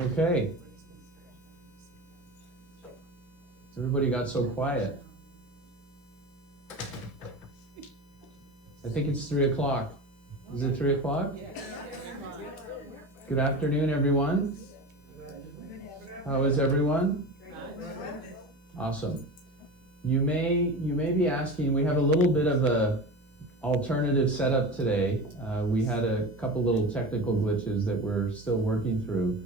Okay. Everybody got so quiet. I think it's 3 o'clock. Is it 3 o'clock? Good afternoon, everyone. How is everyone? Awesome. You may be asking, we have a little bit of a alternative setup today. We had a couple little technical glitches that we're still working through,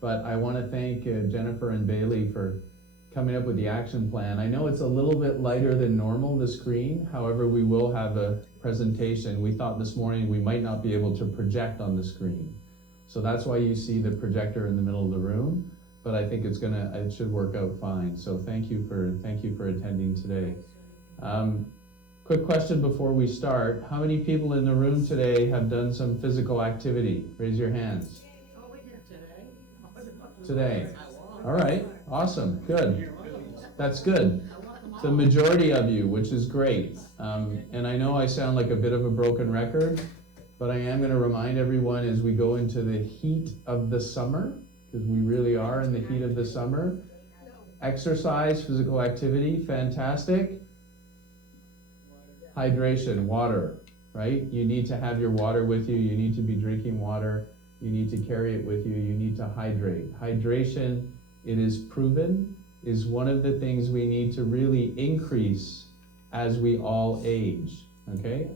but I want to thank Jennifer and Bailey for coming up with the action plan. I know it's a little bit lighter than normal, the screen. However, we will have a presentation. We thought this morning we might not be able to project on the screen. So that's why you see the projector in the middle of the room, but I think it should work out fine. So thank you for attending today. Quick question before we start. How many people in the room today have done some physical activity? Raise your hands. Oh, we did today. Today. All right, awesome, good. That's good. The majority of you, which is great. And I know I sound like a bit of a broken record, but I am going to remind everyone as we go into the heat of the summer, because we really are in the heat of the summer, exercise, physical activity, fantastic. Hydration, water, right? You need to have your water with you. You need to be drinking water. You need to carry it with you. You need to hydrate. Hydration, it is proven, is one of the things we need to really increase as we all age, okay?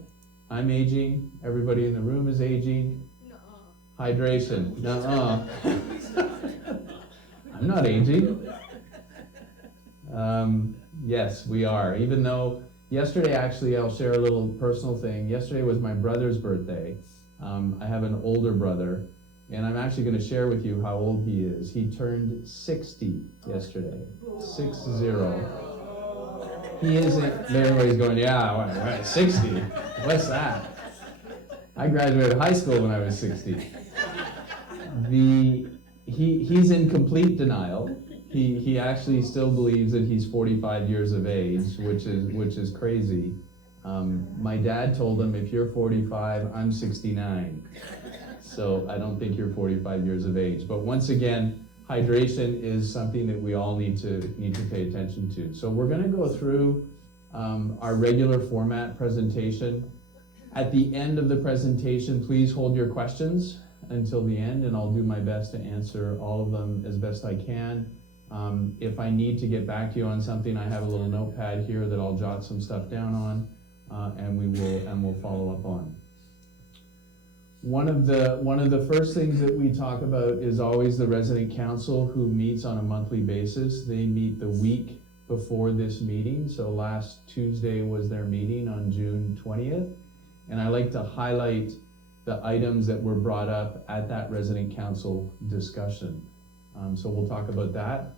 I'm aging, everybody in the room is aging. Hydration, nuh-uh. I'm not aging. Yes, we are, even though yesterday, actually, I'll share a little personal thing. Yesterday was my brother's birthday. I have an older brother, and I'm actually going to share with you how old he is. He turned 60 yesterday, 60. He isn't, everybody's going, yeah, right, 60, what's that? I graduated high school when I was 60. He's in complete denial. He actually still believes that he's 45 years of age, which is crazy. My dad told him, if you're 45, I'm 69. So I don't think you're 45 years of age. But once again, hydration is something that we all need to pay attention to. So we're going to go through our regular format presentation. At the end of the presentation, please hold your questions until the end, and I'll do my best to answer all of them as best I can. If I need to get back to you on something, I have a little notepad here that I'll jot some stuff down on, and we'll follow up on. One of the first things that we talk about is always the resident council, who meets on a monthly basis. They meet the week before this meeting, so last Tuesday was their meeting on June 20th, and I like to highlight the items that were brought up at that resident council discussion. So we'll talk about that.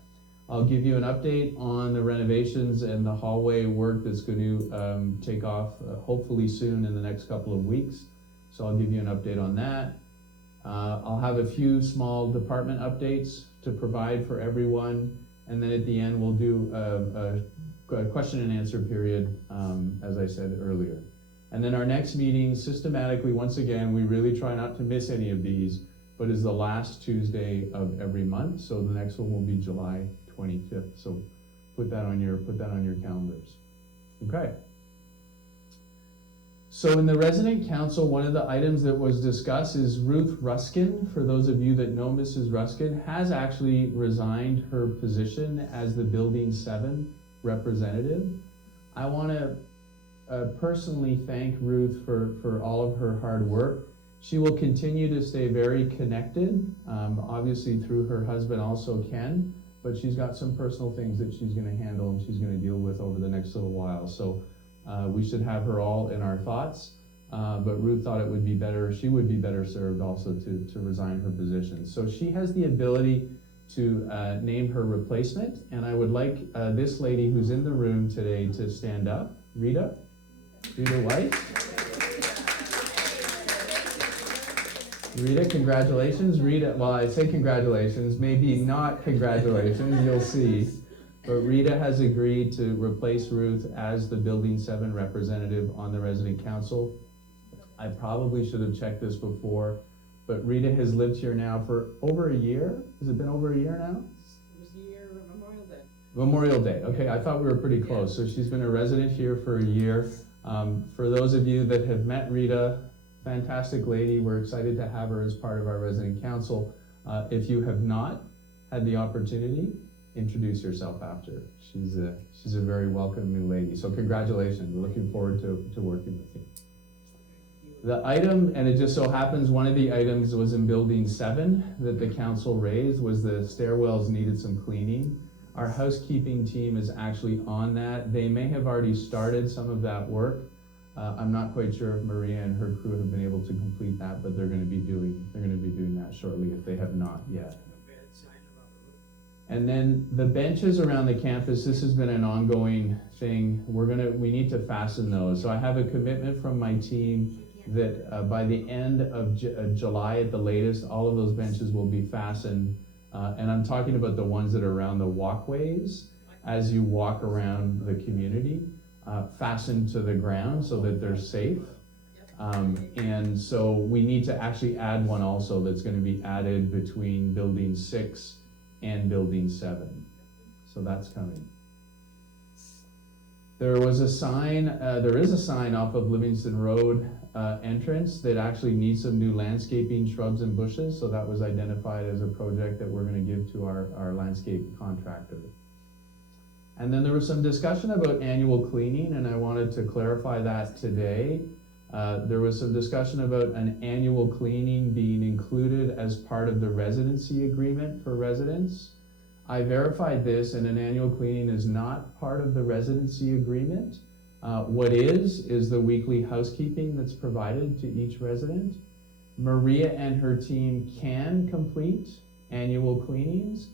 I'll give you an update on the renovations and the hallway work that's going to take off hopefully soon in the next couple of weeks. So I'll give you an update on that. I'll have a few small department updates to provide for everyone. And then at the end, we'll do a question and answer period, as I said earlier. And then our next meeting, systematically, once again, we really try not to miss any of these, but is the last Tuesday of every month. So the next one will be July 25th. So put that on your calendars. Okay. So in the resident council, one of the items that was discussed is Ruth Ruskin. For those of you that know Mrs. Ruskin, has actually resigned her position as the Building 7 representative. I want to personally thank Ruth for all of her hard work. She will continue to stay very connected, obviously through her husband also Ken, but she's got some personal things that she's going to handle and she's going to deal with over the next little while. So we should have her all in our thoughts, but Ruth thought it would be better, she would be better served also to resign her position. So she has the ability to name her replacement, and I would like this lady who's in the room today to stand up. Rita White. Rita, congratulations. Rita, well, I say congratulations, maybe not congratulations, you'll see. But Rita has agreed to replace Ruth as the Building 7 representative on the resident council. I probably should have checked this before, But Rita has lived here now for over a year. Has it been over a year now? It was the year of Memorial Day. Memorial Day, okay, I thought we were pretty close. So she's been a resident here for a year. For those of you that have met Rita, fantastic lady, we're excited to have her as part of our resident council. If you have not had the opportunity, introduce yourself after. She's a very welcoming lady, so congratulations, we're looking forward to working with you. The item, and it just so happens, one of the items was in building 7 that the council raised, was the stairwells needed some cleaning. Our housekeeping team is actually on that. They may have already started some of that work. I'm not quite sure if Maria and her crew have been able to complete that, but they're gonna be doing that shortly if they have not yet. And then the benches around the campus, this has been an ongoing thing. We need to fasten those. So I have a commitment from my team that by the end of July at the latest, all of those benches will be fastened. And I'm talking about the ones that are around the walkways as you walk around the community, fastened to the ground so that they're safe. And so we need to actually add one also that's gonna be added between building 6 and building 7. So that's coming. There is a sign off of Livingston Road entrance that actually needs some new landscaping, shrubs and bushes. So that was identified as a project that we're gonna give to our landscape contractor. And then there was some discussion about annual cleaning, and I wanted to clarify that today. There was some discussion about an annual cleaning being included as part of the residency agreement for residents. I verified this, and an annual cleaning is not part of the residency agreement. What is the weekly housekeeping that's provided to each resident. Maria and her team can complete annual cleanings.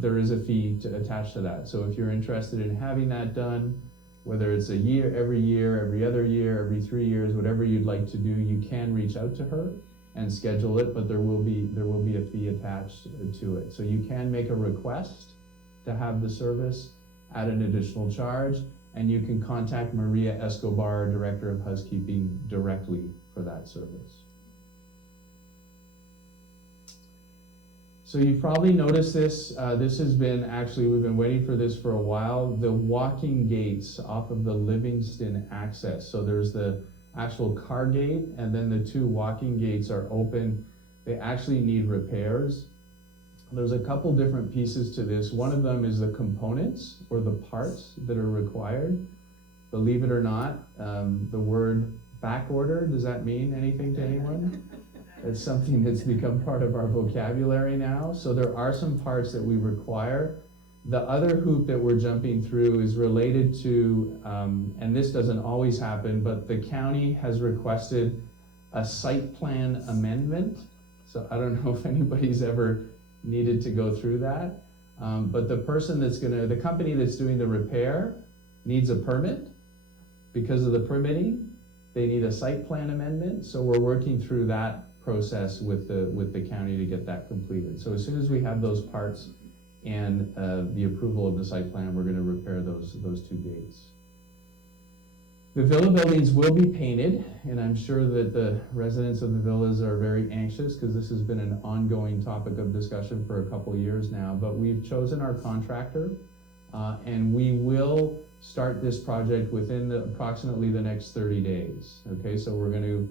There is a fee attached to that. So if you're interested in having that done, whether it's every other year, every 3 years, whatever you'd like to do, you can reach out to her and schedule it, but there will be a fee attached to it. So you can make a request to have the service at an additional charge, and you can contact Maria Escobar, Director of Housekeeping, directly for that service. So you've probably noticed this. This has been we've been waiting for this for a while. The walking gates off of the Livingston access. So there's the actual car gate, and then the 2 walking gates are open. They actually need repairs. There's a couple different pieces to this. One of them is the components or the parts that are required. Believe it or not, the word back order, does that mean anything to anyone? It's something that's become part of our vocabulary now. So there are some parts that we require. The other hoop that we're jumping through is related to, and this doesn't always happen, but the county has requested a site plan amendment. So I don't know if anybody's ever needed to go through that. But the company that's doing the repair needs a permit. Because of the permitting, they need a site plan amendment. So we're working through that process with the county to get that completed. So as soon as we have those parts and the approval of the site plan, we're gonna repair those 2 gates. The villa buildings will be painted, and I'm sure that the residents of the villas are very anxious because this has been an ongoing topic of discussion for a couple of years now, but we've chosen our contractor, and we will start this project within approximately the next 30 days. Okay, so we're gonna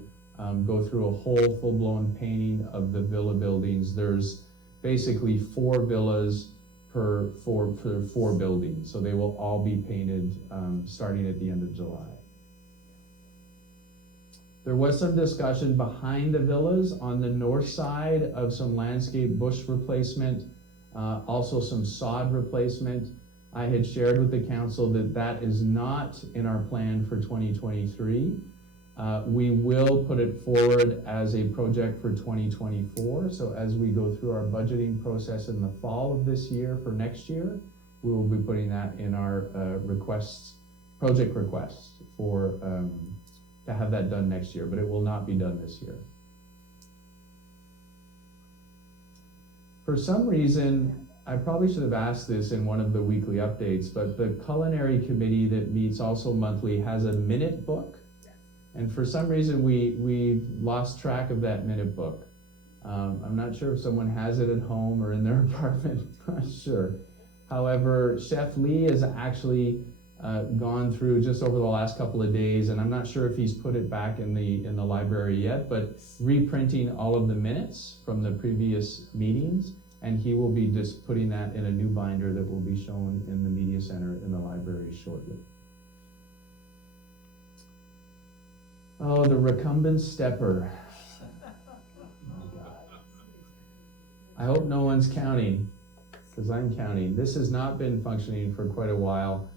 go through a whole full-blown painting of the villa buildings. There's basically 4 villas per 4 buildings, so they will all be painted starting at the end of July. There was some discussion behind the villas on the north side of some landscape bush replacement, also some sod replacement. I had shared with the council that is not in our plan for 2023. We will put it forward as a project for 2024. So as we go through our budgeting process in the fall of this year for next year, we will be putting that in our project requests for to have that done next year, but it will not be done this year. For some reason, I probably should have asked this in one of the weekly updates, but the culinary committee that meets also monthly has a minute book. And for some reason, we lost track of that minute book. I'm not sure if someone has it at home or in their apartment, not sure. However, Chef Lee has actually gone through just over the last couple of days, and I'm not sure if he's put it back in the library yet, but reprinting all of the minutes from the previous meetings, and he will be just putting that in a new binder that will be shown in the media center in the library shortly. Oh, the recumbent stepper. I hope no one's counting, because I'm counting. This has not been functioning for quite a while.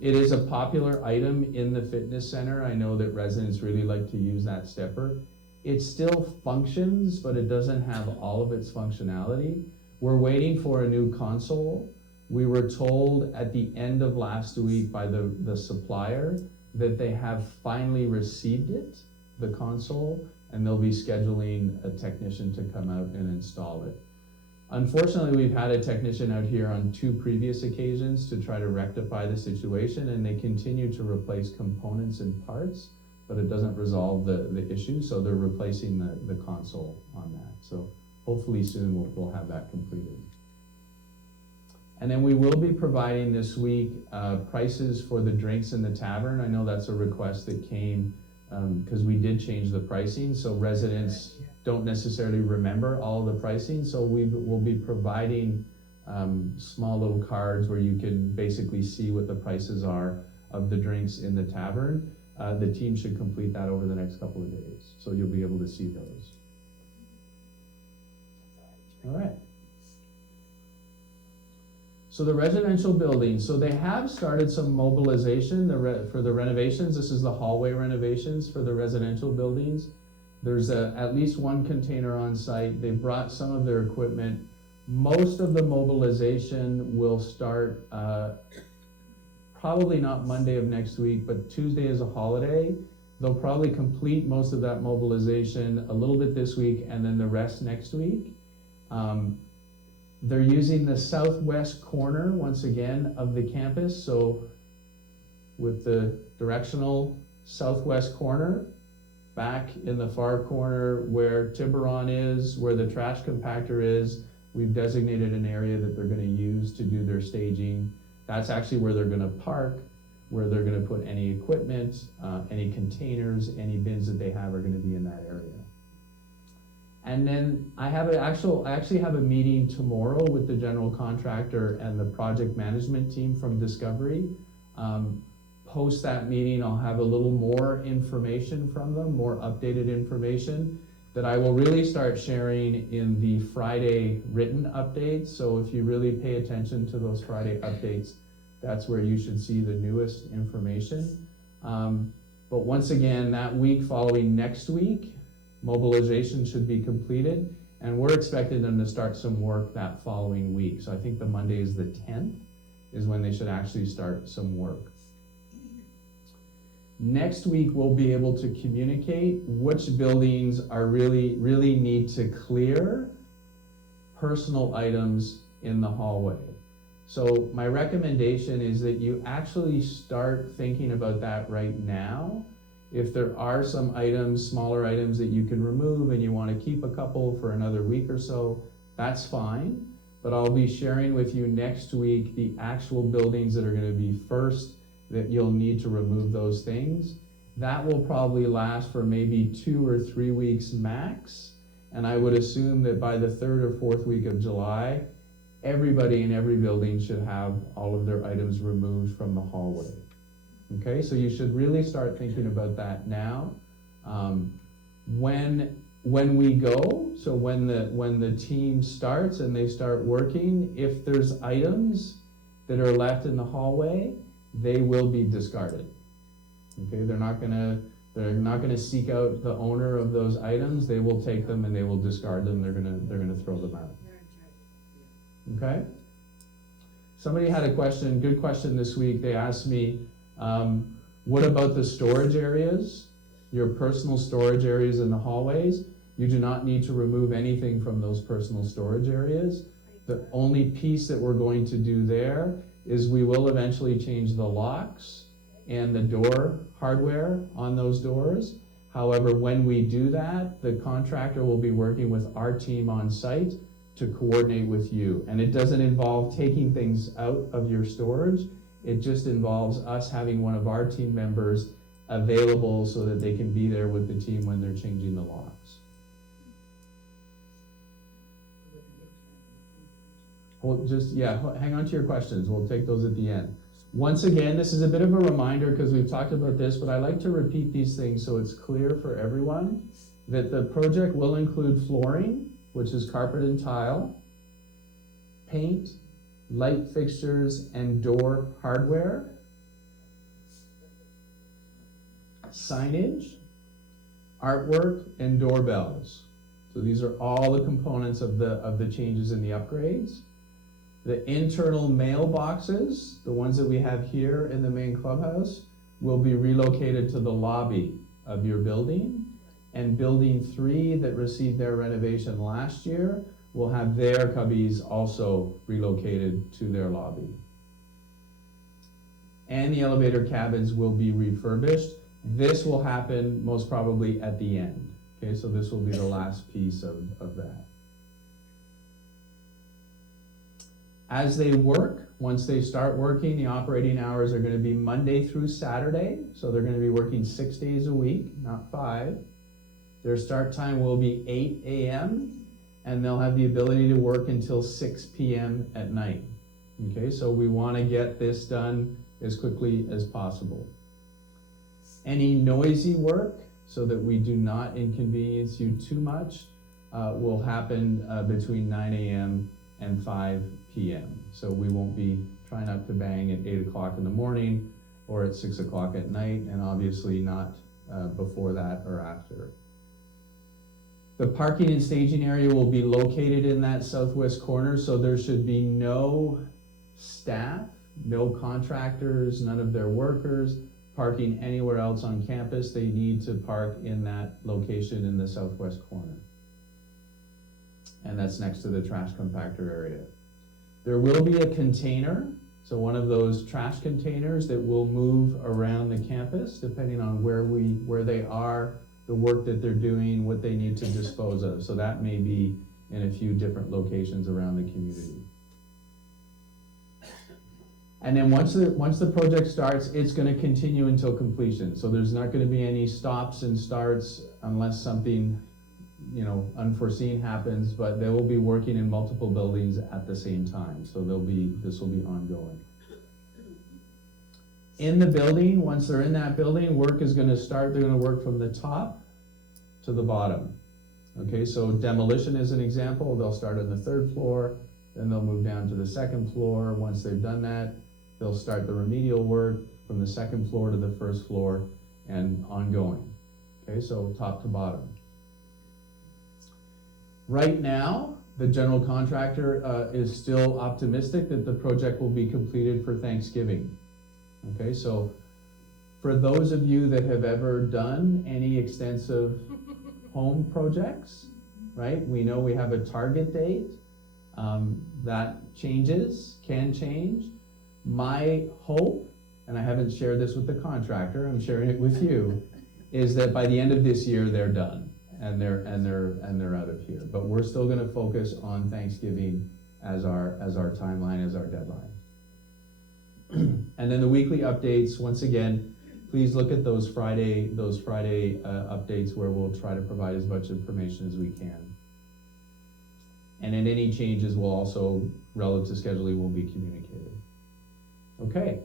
It is a popular item in the fitness center. I know that residents really like to use that stepper. It still functions, but it doesn't have all of its functionality. We're waiting for a new console. We were told at the end of last week by the supplier that they have finally received it, the console, and they'll be scheduling a technician to come out and install it. Unfortunately, we've had a technician out here on 2 previous occasions to try to rectify the situation, and they continue to replace components and parts, but it doesn't resolve the issue, so they're replacing the console on that. So hopefully soon we'll have that completed. And then we will be providing this week prices for the drinks in the tavern. I know that's a request that came because we did change the pricing, so residents don't necessarily remember all the pricing. So we will be providing small little cards where you can basically see what the prices are of the drinks in the tavern. The team should complete that over the next couple of days, so you'll be able to see those. All right. So the residential buildings, so they have started some mobilization for the renovations. This is the hallway renovations for the residential buildings. There's at least 1 container on site. They brought some of their equipment. Most of the mobilization will start probably not Monday of next week, but Tuesday is a holiday. They'll probably complete most of that mobilization a little bit this week and then the rest next week. They're using the southwest corner, once again, of the campus. So with the directional southwest corner, back in the far corner where Tiburon is, where the trash compactor is, we've designated an area that they're gonna use to do their staging. That's actually where they're gonna park, where they're gonna put any equipment, any containers, any bins that they have are gonna be in that area. And then I actually have a meeting tomorrow with the general contractor and the project management team from Discovery. Post that meeting, I'll have a little more information from them, more updated information that I will really start sharing in the Friday written updates. So if you really pay attention to those Friday updates, that's where you should see the newest information. But once again, that week following next week, mobilization should be completed, and we're expecting them to start some work that following week. So I think the Monday is the 10th is when they should actually start some work. Next week, we'll be able to communicate which buildings are really need to clear personal items in the hallway. So my recommendation is that you actually start thinking about that right now. If there are some items, smaller items that you can remove and you want to keep a couple for another week or so, that's fine. But I'll be sharing with you next week the actual buildings that are going to be first that you'll need to remove those things. That will probably last for maybe 2 or 3 weeks max. And I would assume that by the 3rd or 4th week of July, everybody in every building should have all of their items removed from the hallway. Okay, so you should really start thinking about that now. When we go, so when the team starts and they start working, if there's items that are left in the hallway, they will be discarded. Okay, they're not gonna seek out the owner of those items. They will take them and they will discard them. They're gonna throw them out. Okay. Somebody had a question, good question this week. They asked me, what about the storage areas, your personal storage areas in the hallways? You do not need to remove anything from those personal storage areas. The only piece that we're going to do there is we will eventually change the locks and the door hardware on those doors. However, when we do that, the contractor will be working with our team on site to coordinate with you. And it doesn't involve taking things out of your storage. It just involves us having one of our team members available so that they can be there with the team when they're changing the locks. Well, hang on to your questions. We'll take those at the end. Once again, this is a bit of a reminder because we've talked about this, but I like to repeat these things so it's clear for everyone that the project will include flooring, which is carpet and tile, paint, light fixtures, and door hardware, signage, artwork, and doorbells. So these are all the components of the changes in the upgrades. The internal mailboxes, the ones that we have here in the main clubhouse, will be relocated to the lobby of your building. And building 3 that received their renovation last year will have their cubbies also relocated to their lobby. And the elevator cabins will be refurbished. This will happen most probably at the end. Okay, so this will be the last piece of that. As they work, once they start working, the operating hours are going to be Monday through Saturday. So they're going to be working 6 days a week, not 5. Their start time will be 8 a.m. and they'll have the ability to work until 6 p.m. at night. Okay, so we want to get this done as quickly as possible. Any noisy work, so that we do not inconvenience you too much, will happen between 9 a.m. and 5 p.m. So we won't be trying not to bang at 8 o'clock in the morning or at 6 o'clock at night, and obviously not before that or after. The parking and staging area will be located in that southwest corner, so there should be no staff, no contractors, none of their workers parking anywhere else on campus. They need to park in that location in the southwest corner. And that's next to the trash compactor area. There will be a container, so one of those trash containers that will move around the campus depending on where they are, the work that they're doing, what they need to dispose of. So that may be in a few different locations around the community. And then once the project starts, it's going to continue until completion. So there's not going to be any stops and starts unless something, unforeseen happens, but they will be working in multiple buildings at the same time. So this will be ongoing. In the building, once they're in that building, work is going to start. They're going to work from the top to the bottom. Okay, so demolition is an example. They'll start on the 3rd floor, then they'll move down to the 2nd floor. Once they've done that, they'll start the remedial work from the 2nd floor to the 1st floor and ongoing. Okay, so top to bottom. Right now, the general contractor is still optimistic that the project will be completed for Thanksgiving. Okay, so for those of you that have ever done any extensive home projects, right, we know we have a target date. That can change. My hope, and I haven't shared this with the contractor, I'm sharing it with you, is that by the end of this year they're done and they're out of here. But we're still going to focus on Thanksgiving as our timeline, as our deadline. And then the weekly updates, once again, please look at those Friday updates where we'll try to provide as much information as we can. And then any changes will also, relative to scheduling, will be communicated. Okay.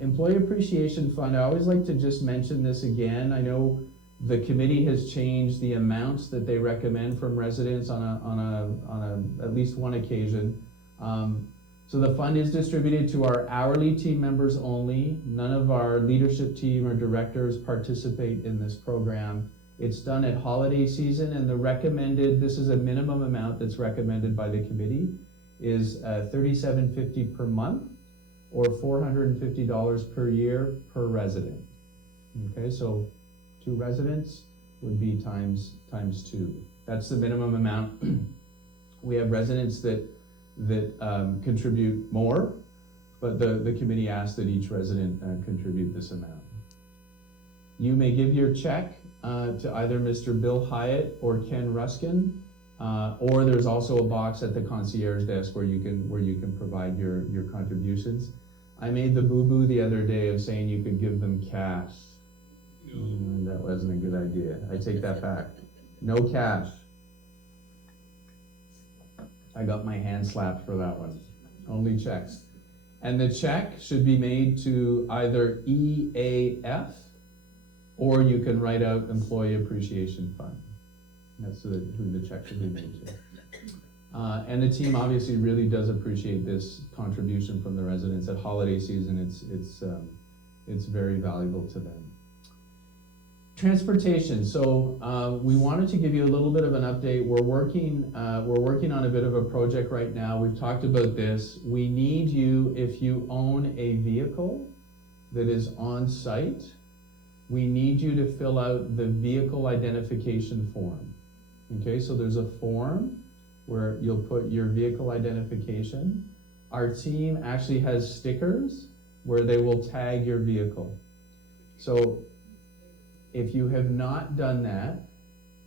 Employee Appreciation Fund, I always like to just mention this again. I know the committee has changed the amounts that they recommend from residents on at least one occasion. So the fund is distributed to our hourly team members only. None of our leadership team or directors participate in this program. It's done at holiday season, and this is a minimum amount that's recommended by the committee, is $37.50 per month or $450 per year per resident. Okay, so 2 residents would be times 2. That's the minimum amount. We have residents that contribute more, but the committee asked that each resident contribute this amount. You may give your check to either Mr. Bill Hyatt or Ken Ruskin, or there's also a box at the concierge desk where you can provide your contributions. I made the boo-boo the other day of saying you could give them cash. That wasn't a good idea. I take that back. No cash. I got my hand slapped for that one. Only checks. And the check should be made to either EAF, or you can write out Employee Appreciation Fund. That's who the check should be made to. And the team obviously really does appreciate this contribution from the residents. At holiday season, it's very valuable to them. Transportation. So we wanted to give you a little bit of an update. We're working on a bit of a project right now. We've talked about this. We need you, if you own a vehicle that is on site, we need you to fill out the vehicle identification form. Okay, so there's a form where you'll put your vehicle identification. Our team actually has stickers where they will tag your vehicle. So if you have not done that,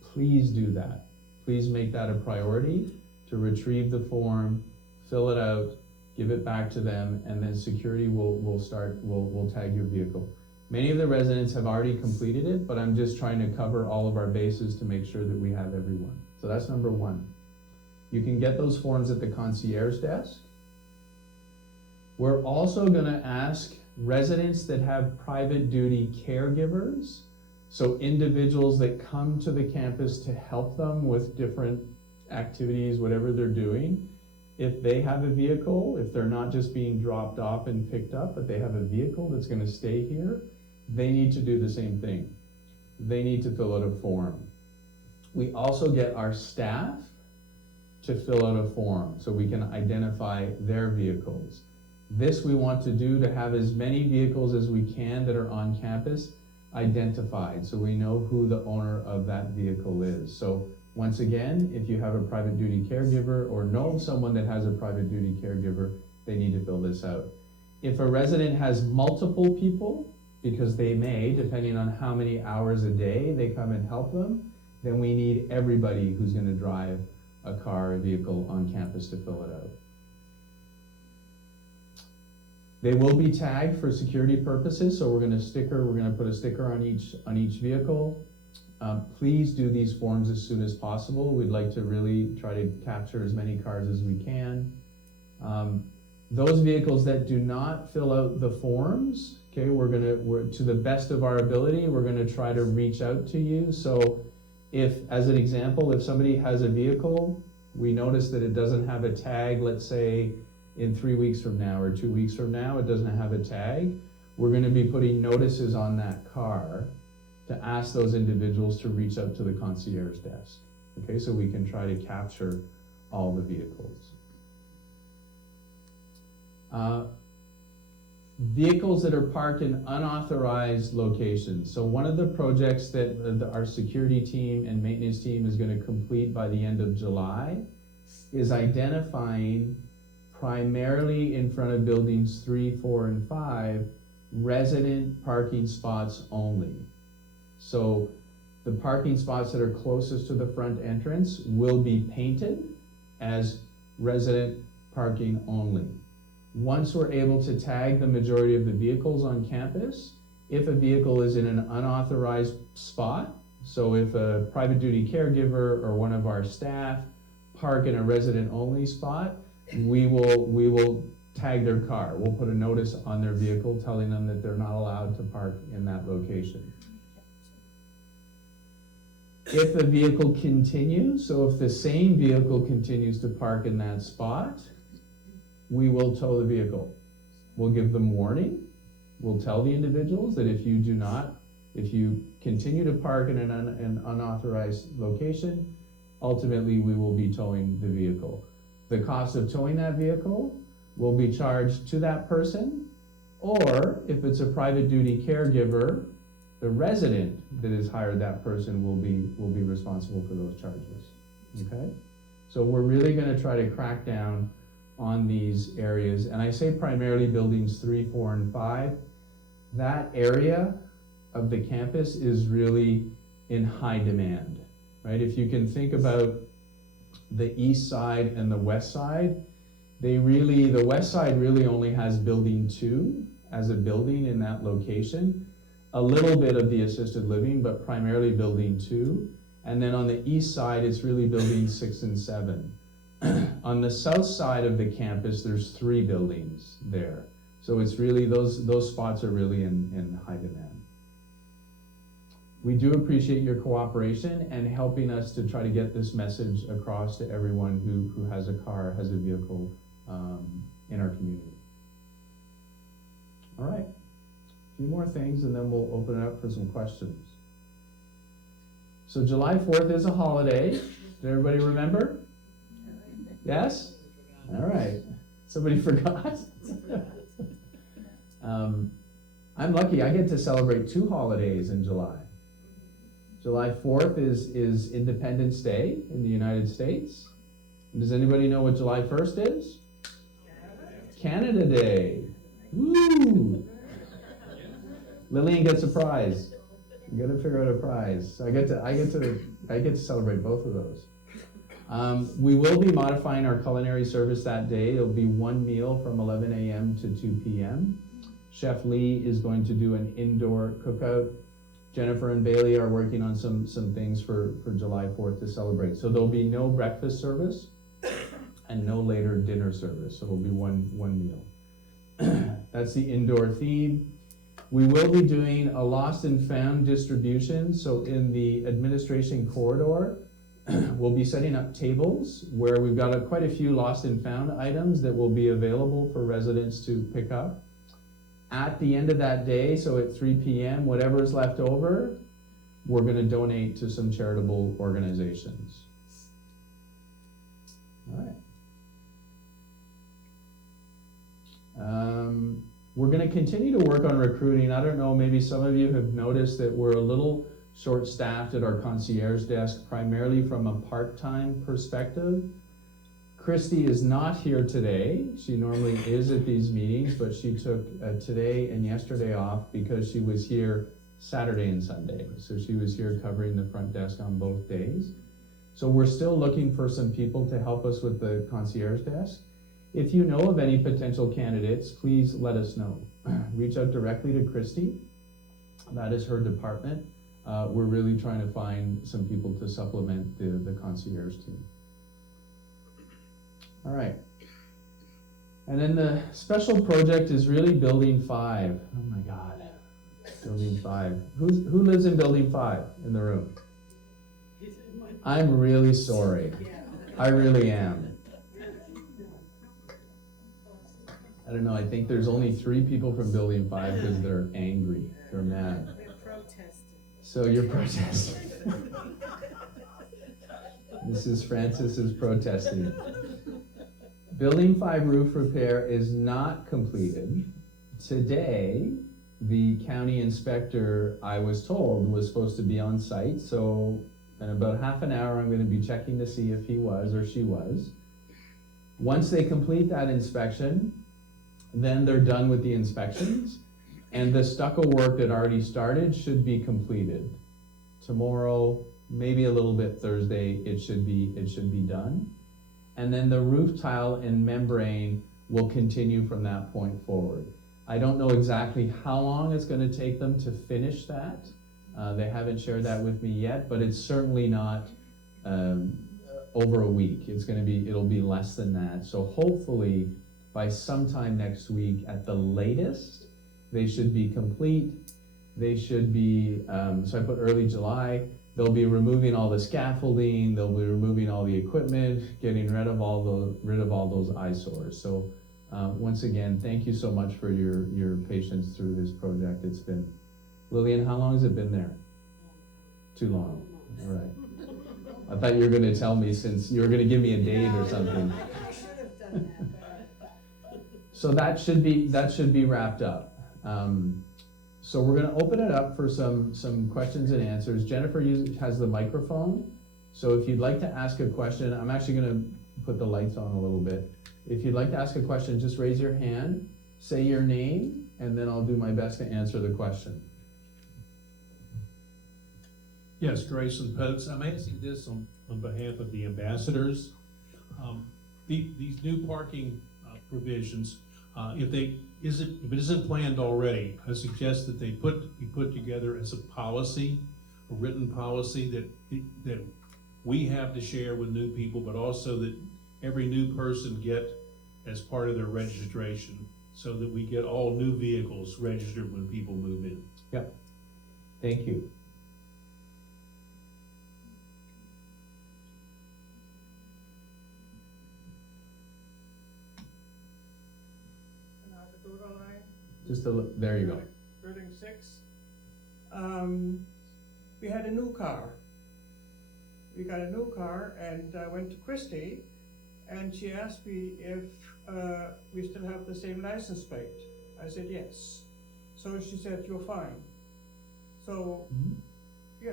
please do that. Please make that a priority to retrieve the form, fill it out, give it back to them, and then security will tag your vehicle. Many of the residents have already completed it, but I'm just trying to cover all of our bases to make sure that we have everyone. So that's number one. You can get those forms at the concierge desk. We're also gonna ask residents that have private duty caregivers, so individuals that come to the campus to help them with different activities, whatever they're doing, if they have a vehicle, if they're not just being dropped off and picked up, but they have a vehicle that's gonna stay here, they need to do the same thing. They need to fill out a form. We also get our staff to fill out a form so we can identify their vehicles. This we want to do to have as many vehicles as we can that are on campus identified, so we know who the owner of that vehicle is. So once again, if you have a private duty caregiver or know someone that has a private duty caregiver, they need to fill this out. If a resident has multiple people, because they may, depending on how many hours a day they come and help them, then we need everybody who's gonna drive a car, a vehicle on campus to fill it out. They will be tagged for security purposes, so we're gonna put a sticker on each vehicle. Please do these forms as soon as possible. We'd like to really try to capture as many cars as we can. Those vehicles that do not fill out the forms, okay, we're to the best of our ability, we're gonna try to reach out to you. So if, as an example, if somebody has a vehicle, we notice that it doesn't have a tag, let's say in 3 weeks from now or 2 weeks from now, it doesn't have a tag, we're gonna be putting notices on that car to ask those individuals to reach out to the concierge desk. Okay, so we can try to capture all the vehicles. Vehicles that are parked in unauthorized locations. So one of the projects that our security team and maintenance team is gonna complete by the end of July is identifying, primarily in front of buildings 3, 4, and 5, resident parking spots only. So the parking spots that are closest to the front entrance will be painted as resident parking only. Once we're able to tag the majority of the vehicles on campus, if a vehicle is in an unauthorized spot, so if a private duty caregiver or one of our staff park in a resident only spot, we will tag their car. We'll put a notice on their vehicle telling them that they're not allowed to park in that location. If the vehicle continues, so if the same vehicle continues to park in that spot, we will tow the vehicle. We'll give them warning. We'll tell the individuals that if you continue to park in an unauthorized location, ultimately we will be towing the vehicle. The cost of towing that vehicle will be charged to that person, or if it's a private duty caregiver, the resident that has hired that person will be responsible for those charges. Okay? So we're really gonna try to crack down on these areas, and I say primarily buildings 3, 4, and 5. That area of the campus is really in high demand, right? If you can think about the east side and the west side, the west side really only has building 2 as a building in that location, a little bit of the assisted living, but primarily building 2. And then on the east side, it's really building 6 and 7. On the south side of the campus, there's 3 buildings there. So it's really, those spots are really in high demand. We do appreciate your cooperation and helping us to try to get this message across to everyone who has a car, has a vehicle in our community. All right, a few more things and then we'll open it up for some questions. So July 4th is a holiday. Did everybody remember? Yes? All right. Somebody forgot? I'm lucky, I get to celebrate 2 holidays in July. July 4th is Independence Day in the United States. Does anybody know what July 1st is? Canada Day. Woo! Lillian gets a prize. You gotta figure out a prize. So I get to celebrate both of those. We will be modifying our culinary service that day. It'll be 1 meal from 11 a.m. to 2 p.m. Chef Lee is going to do an indoor cookout. Jennifer and Bailey are working on some things for July 4th to celebrate. So there'll be no breakfast service and no later dinner service. So it'll be one meal. That's the indoor theme. We will be doing a lost and found distribution. So in the administration corridor, we'll be setting up tables where we've got quite a few lost and found items that will be available for residents to pick up. At the end of that day, so at 3 p.m., whatever's left over, we're going to donate to some charitable organizations. All right. We're going to continue to work on recruiting. I don't know, maybe some of you have noticed that we're a little short-staffed at our concierge desk, primarily from a part-time perspective. Christy is not here today. She normally is at these meetings, but she took today and yesterday off because she was here Saturday and Sunday. So she was here covering the front desk on both days. So we're still looking for some people to help us with the concierge desk. If you know of any potential candidates, please let us know. Reach out directly to Christy. That is her department. We're really trying to find some people to supplement the concierge team. All right. And then the special project is really Building 5. Oh my God, Building 5. Who lives in Building 5 in the room? I'm really sorry. I really am. I don't know, I think there's only 3 people from Building 5 because they're angry, they're mad. We're protesting. So you're protesting. Mrs. Francis is protesting. Building 5 roof repair is not completed. Today, the county inspector, I was told, was supposed to be on site, so in about half an hour, I'm going to be checking to see if he was or she was. Once they complete that inspection, then they're done with the inspections, and the stucco work that already started should be completed. Tomorrow, maybe a little bit Thursday, it should be done. And then the roof tile and membrane will continue from that point forward. I don't know exactly how long it's going to take them to finish that. They haven't shared that with me yet, but it's certainly not over a week. It'll be less than that. So hopefully by sometime next week at the latest, they should be complete. They should be, so I put early July. They'll be removing all the scaffolding, they'll be removing all the equipment, getting rid of all those eyesores. So once again, thank you so much for your patience through this project. It's been, Lillian, how long has it been there? Too long, all right. I thought you were gonna tell me, since you were gonna give me a date or something. I should have done that. So that should be wrapped up. So we're going to open it up for some questions and answers. Jennifer has the microphone. So if you'd like to ask a question, I'm actually going to put the lights on a little bit. If you'd like to ask a question, just raise your hand, say your name, and then I'll do my best to answer the question. Yes, Grayson Posts. I'm asking this on behalf of the ambassadors. These new parking provisions, if it isn't planned already, I suggest that they be put together as a policy, a written policy that we have to share with new people, but also that every new person get as part of their registration, so that we get all new vehicles registered when people move in. Yep. Thank you. And I have to do it online. Just a look, there you go. Building 6. We had a new car. We got a new car and I went to Christie and she asked me if we still have the same license plate. I said yes. So she said, you're fine. So, yeah.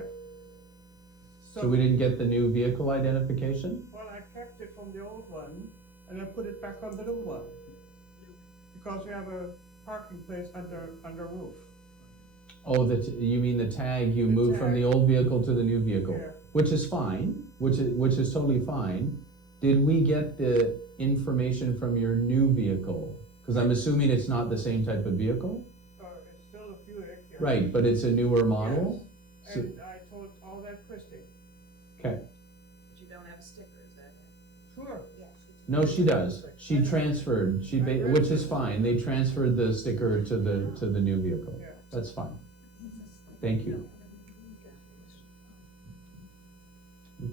So we didn't get the new vehicle identification? Well, I kept it from the old one and I put it back on the new one. Because we have a parking place under roof. Oh, you mean the tag, you The moved from the tag. old vehicle to the new vehicle? Yeah. Which is fine, which is totally fine. Did we get the information from your new vehicle? Because I'm assuming it's not the same type of vehicle? It's still a Buick. Yeah. Right, but it's a newer model? Yes. So- And I told all that Christie. Okay. But you don't have a sticker, is that it? Sure. No, she does. She transferred, which is fine. They transferred the sticker to the new vehicle. Yeah. That's fine. Thank you.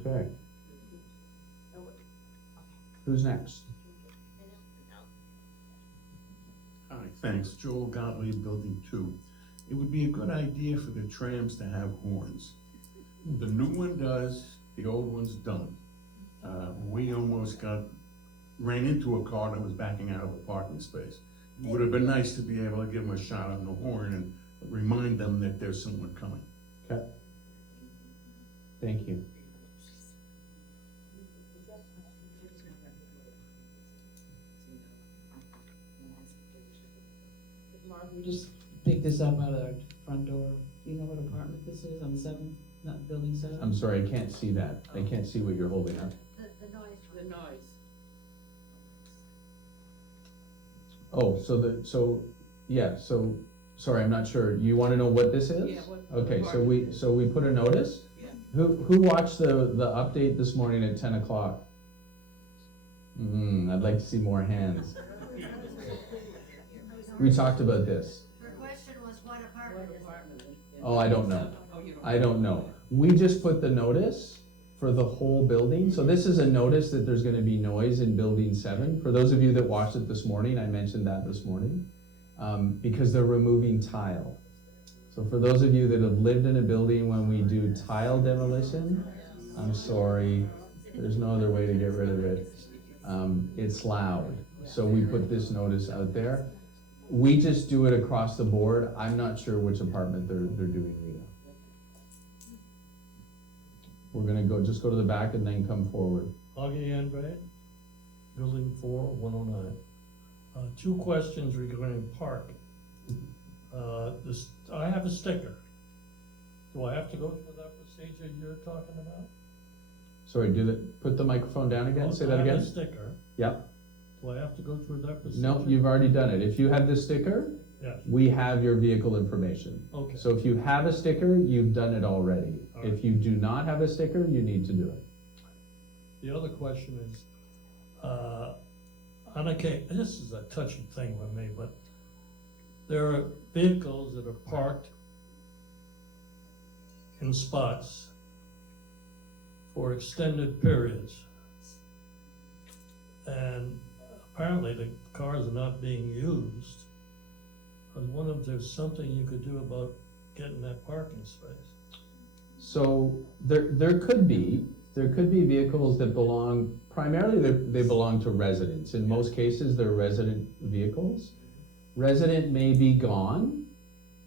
Okay. Who's next? Hi, thanks. Joel Gottlieb, Building 2. It would be a good idea for the trams to have horns. The new one does, the old one's don't. We almost ran into a car that was backing out of a parking space. It would have been nice to be able to give them a shot on the horn and remind them that there's someone coming. Okay. Thank you. Mark, we just picked this up out of our front door. Do you know what apartment this is on 7th, not building 7? I'm sorry, I can't see that. I can't see what you're holding up. The noise. Oh, sorry, I'm not sure. You wanna know what this is? Yeah, what Okay, apartment. so we put a notice? Yeah. Who watched the update this morning at 10 o'clock? I'd like to see more hands. We talked about this. Her question was what apartment What is it? apartment? Oh, I don't know. Oh, you don't. I don't know. We just put the notice for the whole building. So this is a notice that there's gonna be noise in building 7. For those of you that watched it this morning, I mentioned that this morning, because they're removing tile. So for those of you that have lived in a building when we do tile demolition, I'm sorry, there's no other way to get rid of it. It's loud. So we put this notice out there. We just do it across the board. I'm not sure which apartment they're doing, Rita. We're gonna just go to the back and then come forward. Augie Andrade, Building 4, 109. Two questions regarding parking. I have a sticker. Do I have to go through that procedure you're talking about? Sorry, put the microphone down again, say that I have again? a sticker. Yep. Do I have to go through that procedure? No, you've already done it. If you have the sticker, Yes, we have your vehicle information. okay. So if you have a sticker, you've done it already. All If right. you do not have a sticker, you need to do it. The other question is, on occasion, this is a touchy thing with me, but there are vehicles that are parked in spots for extended periods. And apparently the cars are not being used. I was wondering if there's something you could do about getting that parking space. So there could be vehicles that belong, primarily they belong to residents. In most cases, they're resident vehicles. Resident may be gone,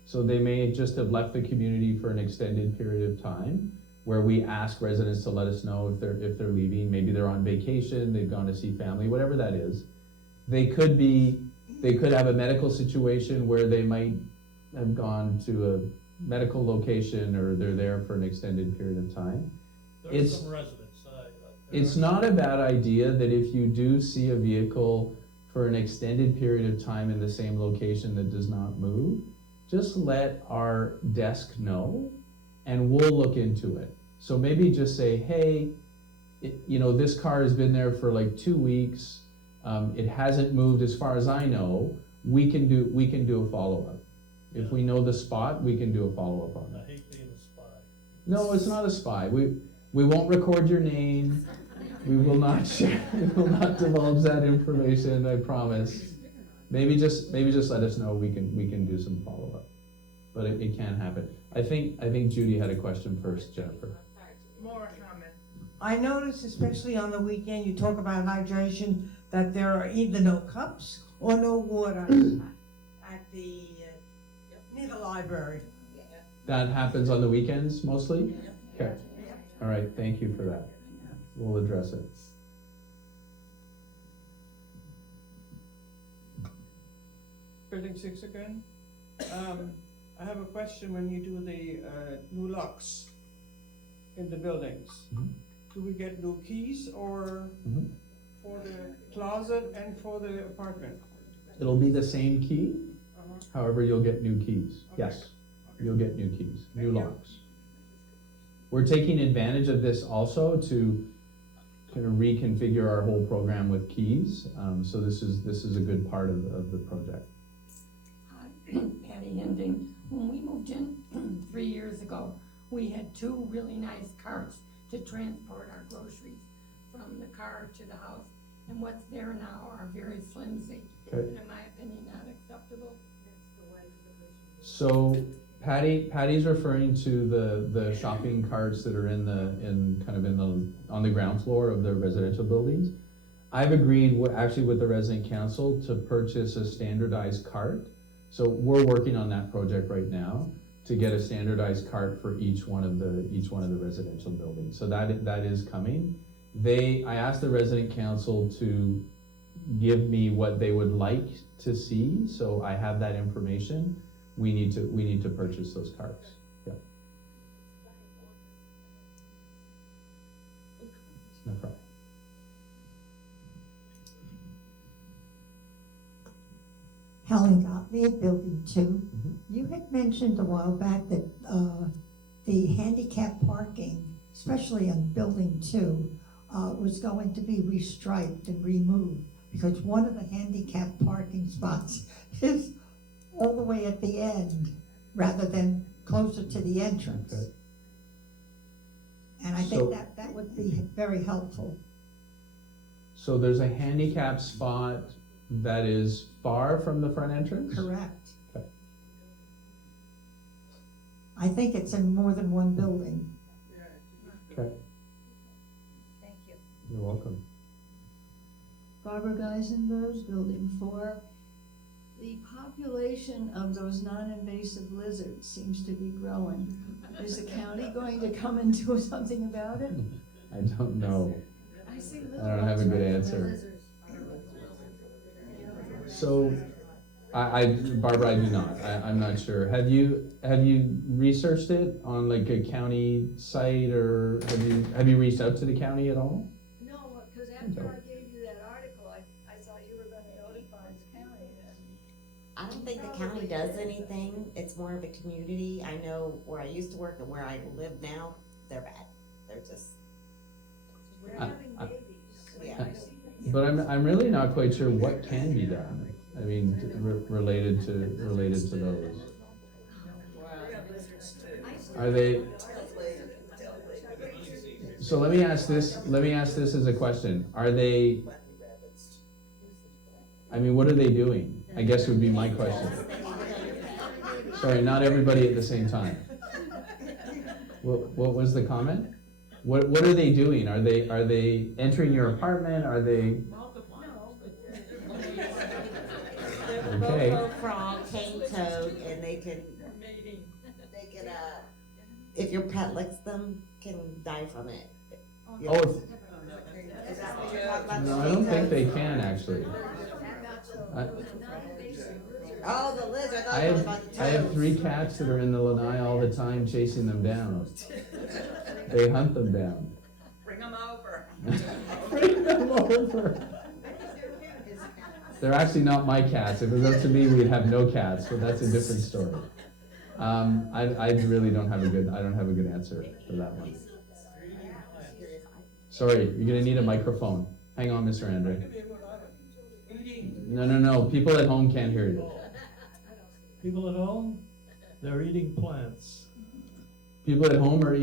so they may just have left the community for an extended period of time, where we ask residents to let us know if they're leaving. Maybe they're on vacation, they've gone to see family, whatever that is. They could have a medical situation where they might have gone to medical location or they're there for an extended period of time. There are It's- some residents, It's not a bad idea that if you do see a vehicle for an extended period of time in the same location that does not move, just let our desk know and we'll look into it. So maybe just say, hey, this car has been there for like 2 weeks. It hasn't moved as far as I know. We can do a follow-up. If we know the spot, we can do a follow-up on I that. hate being a spy. No, it's not a spy. We won't record your name. We will not share, we will not divulge that information, I promise. Maybe just let us know, we can do some follow-up. But it can happen. I think Judy had a question first, Jennifer. More comment. I notice, especially on the weekend, you talk about hydration, that there are either no cups or no water at the, near the library. That happens on the weekends mostly? Okay, all right, thank you for that. We'll address it. Building 6 again. I have a question when you do the new locks in the buildings. Mhm. Do we get new keys or Mhm. for the closet and for the apartment? It'll be the same key, Uh-huh. however, you'll get new keys. Okay. Yes, you'll get new keys, new Thank you. locks. We're taking advantage of this also to kind of reconfigure our whole program with keys. So this is a good part of the project. Patty Hending, when we moved in 3 years ago, we had 2 really nice carts to transport our groceries from the car to the house. And what's there now are very flimsy, Okay. and in my opinion, not acceptable. So Patty's referring to the shopping carts that are on the ground floor of the residential buildings. I've agreed actually with the resident council to purchase a standardized cart. So we're working on that project right now to get a standardized cart for each one of the residential buildings. So that is coming. I asked the resident council to give me what they would like to see, so I have that information. We need to purchase those carts. Yeah. No problem. Helen Gottlieb, Building 2. Mhm. You had mentioned a while back that the handicap parking, especially on Building 2, was going to be restriped and removed because one of the handicap parking spots is all the way at the end rather than closer to the entrance. Okay. And I So- think that would be very helpful. So there's a handicap spot that is far from the front entrance? Correct. Okay. I think it's in more than one building. Okay, Thank you. you're welcome. Barbara Geisenberg's Building 4. The population of those non-invasive lizards seems to be growing. Is the county going to come and do something about it? I don't know. I see I don't have a good answer. So, Barbara, I do not. I'm not sure. Have you researched it on like a county site, or have you reached out to the county at all? No, because after I gave you that article, I thought you were gonna notify the county. I don't think the county does anything. It's more of a community. I know where I used to work and where I live now, they're bad. They're just, We're I- having I- babies. yeah. But I'm really not quite sure what can be done. I mean, related to those. Are they? So let me ask this as a question. Are they? I mean, what are they doing? I guess would be my question. Sorry, not everybody at the same time. What was the comment? What are they doing? Are they entering your apartment? Are they? Okay. Bobo, frog, cane toad, and they can, if your pet licks them, can die from it. Oh, Is that what you're talking about? no, I don't think they can actually. Oh, the lizard, I thought I it was have, about the I have toads. 3 cats that are in the lanai all the time chasing them down. They hunt them down. Bring them over. Bring them over. They're actually not my cats. If it was up to me, we'd have no cats, but that's a different story. I really don't have a good answer for that one. Sorry, you're gonna need a microphone. Hang on, Mr. Andre. No, people at home can't hear you. People at home, they're eating plants. People at home are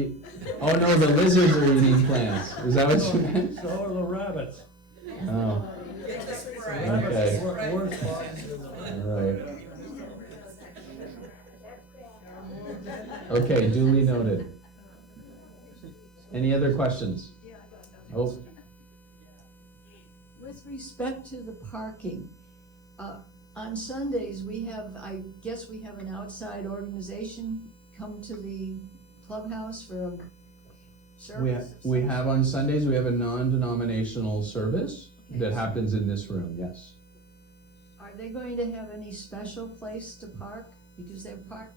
oh no, the lizards are eating plants. Is that what you meant? So are the rabbits. Oh, Rabbits Okay. are worse problems than the all right. Okay, duly noted. Any other questions? Oh, With respect to the parking, on Sundays, I guess we have an outside organization come to the clubhouse for a service. we have on Sundays, we have a non-denominational service that happens in this room, yes. Are they going to have any special place to park? Because they park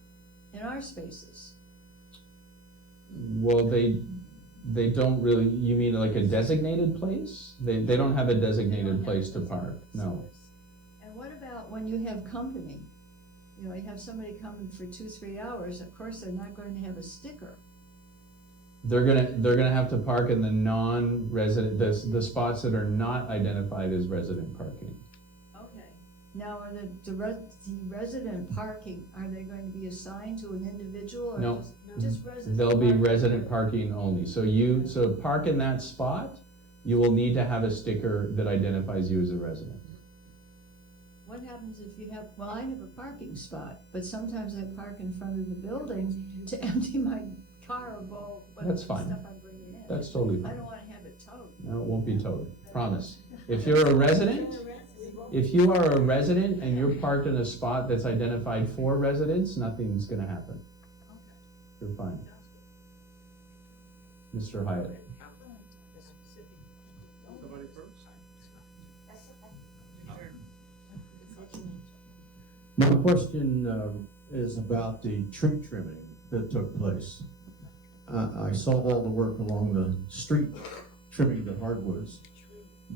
in our spaces. Well, they don't really, you mean like a designated place? They don't have a designated place to park, no. And what about when you have company? You know, you have somebody coming for 2-3 hours, of course, they're not going to have a sticker. They're gonna have to park in the non-resident, the spots that are not identified as resident parking. Okay. Now, are the resident parking, are they going to be assigned to an individual or No. just resident? They'll be parking? resident parking only. So park in that spot, you will need to have a sticker that identifies you as a resident. What happens if you have, well, I have a parking spot, but sometimes I park in front of the building to empty my car of all whatever That's fine. stuff I'm bringing in. That's totally I fine. don't wanna have it towed. No, it won't be towed, promise. If you're a resident, if you are a resident and you're parked in a spot that's identified for residents, nothing's gonna happen. You're fine. Mr. Hyatt. My question is about the tree trimming that took place. I saw all the work along the street trimming the hardwoods,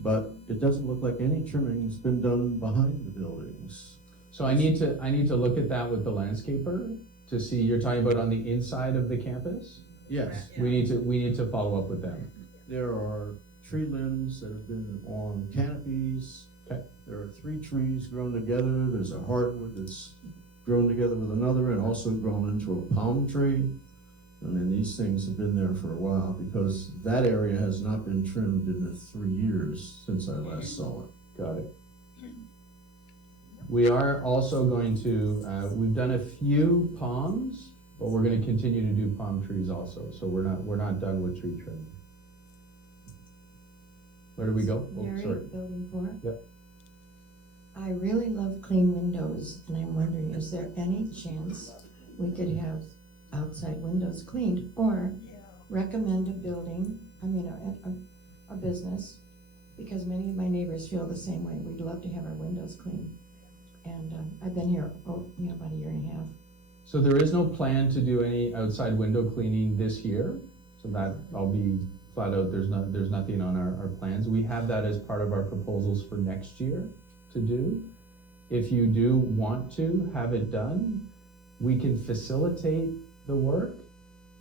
but it doesn't look like any trimming's been done behind the buildings. So I need to look at that with the landscaper to see, you're talking about on the inside of the campus? Yes, We need to follow up with them. there are tree limbs that have been on canopies. Okay. There are 3 trees grown together. There's a hardwood that's grown together with another and also grown into a palm tree. I mean, these things have been there for a while because that area has not been trimmed in the 3 years since I last saw it. Got it. We are also going to, we've done a few palms, but we're gonna continue to do palm trees also, so we're not done with tree trimming. Where do we go? Oh, Mary, sorry. building 4. Yep. I really love clean windows, and I'm wondering, is there any chance we could have outside windows cleaned, or recommend a building, a business, because many of my neighbors feel the same way. We'd love to have our windows cleaned. And I've been here, about a year and a half. So there is no plan to do any outside window cleaning this year, so that I'll be flat out, there's nothing on our plans. We have that as part of our proposals for next year to do. If you do want to have it done, we can facilitate the work.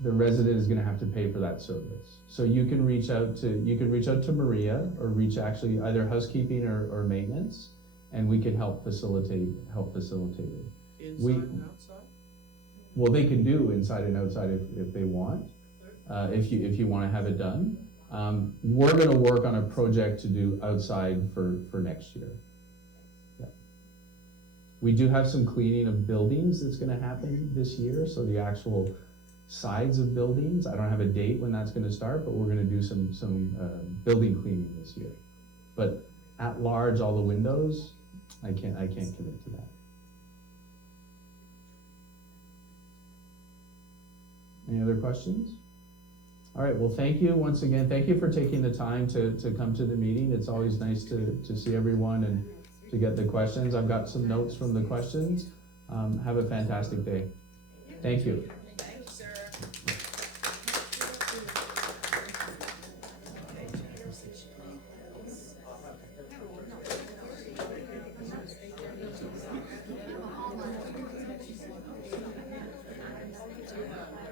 The resident is gonna have to pay for that service. So you can reach out to Maria, or reach actually either housekeeping or maintenance, and we can help facilitate it. Inside We- and outside? Well, they can do inside and outside if they want, if you wanna have it done. We're gonna work on a project to do outside for next year. Yeah. We do have some cleaning of buildings that's gonna happen this year, so the actual sides of buildings, I don't have a date when that's gonna start, but we're gonna do some building cleaning this year. But at large, all the windows, I can't commit to that. Any other questions? All right, well, thank you once again. Thank you for taking the time to come to the meeting. It's always nice to see everyone and to get the questions. I've got some notes from the questions. Have a fantastic day. Thank you.